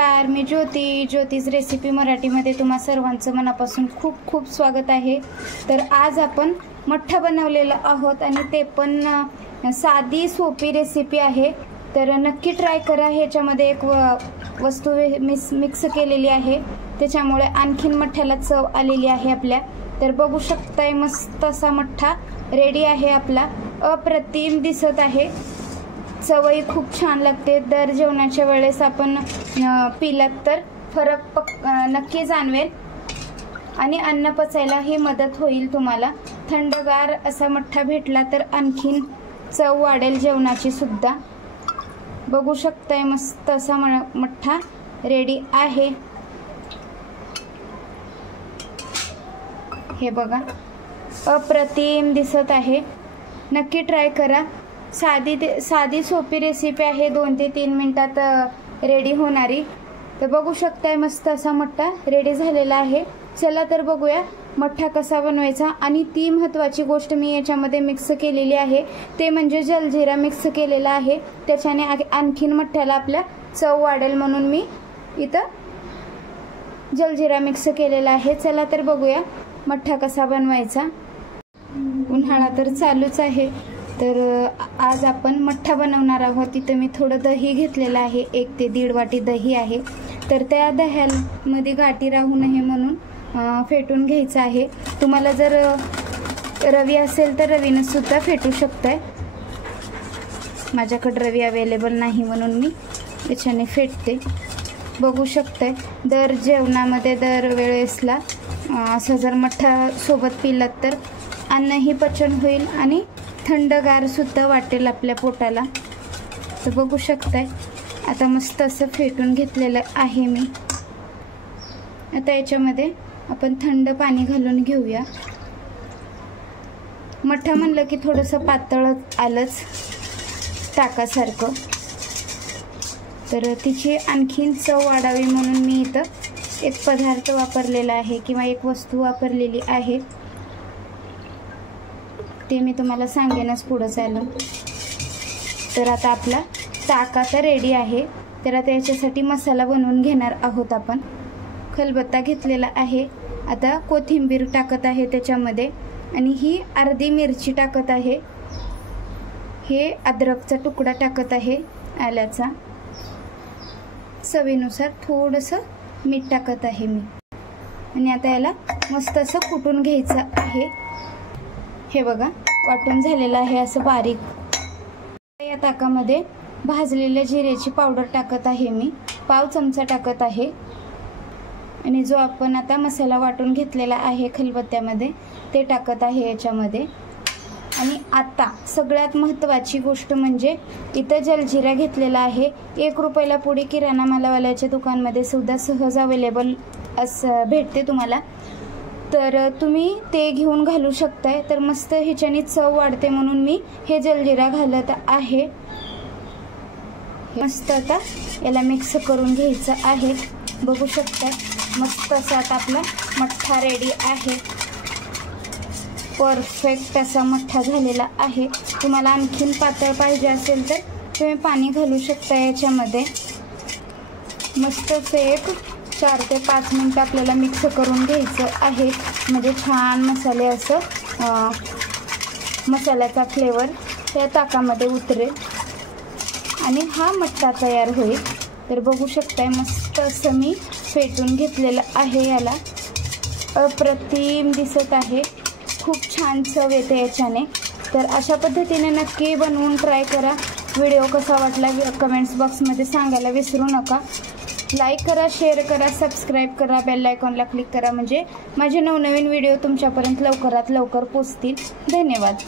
नमस्कार, मी ज्योतिष रेसिपी मराठीमध्ये तुम्हा सर्वांचं मनापासून खूप खूप स्वागत आहे। तर आज आपण मठ्ठा बनवलेला आहोत आणि ते पण साधी सोपी रेसिपी आहे। तर नक्की ट्राय करा। ह्याच्यामध्ये एक वस्तू मिक्स केलेली आहे, त्याच्यामुळे आणखीन मठ्ठ्याला चव आलेली आहे आपल्या। तर बघू शकताय मस्त असा मठ्ठा रेडी आहे आपला, अप्रतिम दिसत आहे। चवही खूप छान लागते। दर जेवणाच्या वेळेस आपण पिलात तर फरक नक्की जाणवेल आणि अन्न पचायलाही मदत होईल तुम्हाला। थंडगार असा मठ्ठा भेटला तर आणखीन चव वाढेल जेवणाची सुद्धा। बघू शकताय मस्त असा मठ्ठा रेडी आहे। हे बघा, अप्रतिम दिसत आहे। नक्की ट्राय करा। साधी सोपी रेसिपी आहे, 2 ते 3 मिनिटात रेडी होणारी। तर बघू शकताय मस्त असा मठ्ठा रेडी झालेला आहे। चला तर बघूया मठ्ठा कसा बनवायचा। आणि ती महत्त्वाची गोष्ट मी याच्यामध्ये मिक्स केलेली आहे, ते म्हणजे जलजिरा मिक्स केलेला आहे। त्याच्याने आणखीन मठ्ठ्याला आपल्या चव वाढेल म्हणून मी इथं जलजिरा मिक्स केलेला आहे। चला तर बघूया मठ्ठा कसा बनवायचा। उन्हाळा तर चालूच आहे, तर आज आपण मठ्ठा बनवणार आहोत। इथे मी थोडं दही घेतलेलं आहे, 1 ते 1.5 वाटी दही आहे। तर त्या दह्यामध्ये गाठी राहू नये म्हणून फेटून घ्यायचं आहे। तुम्हाला जर रवी असेल तर रवीनं सुद्धा फेटू शकताय। माझ्याकडे रवी अवेलेबल नाही म्हणून मी याच्याने फेटते। बघू शकताय दर जेवणामध्ये दर वेळेसला असं जर मठ्ठा सोबत पिलात तर अन्नही पचन होईल आणि थंडगार सुद्धा वाटेल आपल्या पोटाला। तर बघू शकताय आता मस्त असं फेटून घेतलेलं आहे मी। आता याच्यामध्ये आपण थंड पाणी घालून घेऊया। मठ्ठा म्हणलं की थोडंसं पातळ आलंच ताकासारखं, तर तिची आणखीन चव वाढावी म्हणून मी इथं एक पदार्थ वापरलेला आहे किंवा एक वस्तू वापरलेली आहे, ते मी तुम्हाला सांगेनच पुढं चालू। तर आता आपला ताक आता रेडी आहे। तर आता याच्यासाठी मसाला बनवून घेणार आहोत आपण। खलबत्ता घेतलेला आहे, आता कोथिंबीर टाकत आहे त्याच्यामध्ये, आणि ही अर्धी मिरची टाकत आहे। हे अद्रकचा तुकडा टाकत आहे आल्याचा। चवीनुसार थोडंसं मीठ टाकत आहे मी, आणि आता याला मस्त असं कुटून घ्यायचं आहे। हे बघा वाटून झालेलं आहे असं बारीक। या ताकामध्ये भाजलेल्या जिऱ्याची पावडर टाकत आहे मी, पाव चमचा टाकत आहे। आणि जो आपण आता मसाला वाटून घेतलेला आहे खलबत्त्यामध्ये ते टाकत आहे याच्यामध्ये। आणि आता सगळ्यात महत्त्वाची गोष्ट म्हणजे इथं जलजिरा घेतलेला आहे। 1 रुपयाला पुडी किराणा मालावाल्याच्या दुकानमध्ये सुद्धा सहज अवेलेबल असं भेटते तुम्हाला, तर तुम्ही ते घेऊन घालू शकताय। तर मस्त ह्याच्याने चव वाढते म्हणून मी हे जलजिरा घालत आहे। मस्त आता याला मिक्स करून घ्यायचं आहे। बघू शकताय मस्त असा आता आपला मठ्ठा रेडी आहे। परफेक्ट असा मठ्ठा झालेला आहे। तुम्हाला आणखीन पातळ पाहिजे असेल तर तुम्ही पाणी घालू शकता याच्यामध्ये। मस्त असे एक 4 ते 5 मिनिटं आपल्याला मिक्स करून घ्यायचं आहे, म्हणजे छान मसाले असं मसाल्याचा फ्लेवर त्या ताकामध्ये उतरेल आणि हा मठ्ठा तयार होईल। तर बघू शकताय मस्त असं मी फेटून घेतलेलं आहे याला, अप्रतिम दिसत आहे। खूप छान चव येते याच्याने। तर अशा पद्धतीने नक्की बनवून ट्राय करा। व्हिडिओ कसा वाटला कमेंट्स बॉक्समध्ये सांगायला विसरू नका। लाईक करा, शेअर करा, सबस्क्राईब करा, बेल आयकॉनला क्लिक करा, म्हणजे माझे नवनवीन व्हिडिओ तुमच्यापर्यंत लवकरात लवकर पोचतील। धन्यवाद।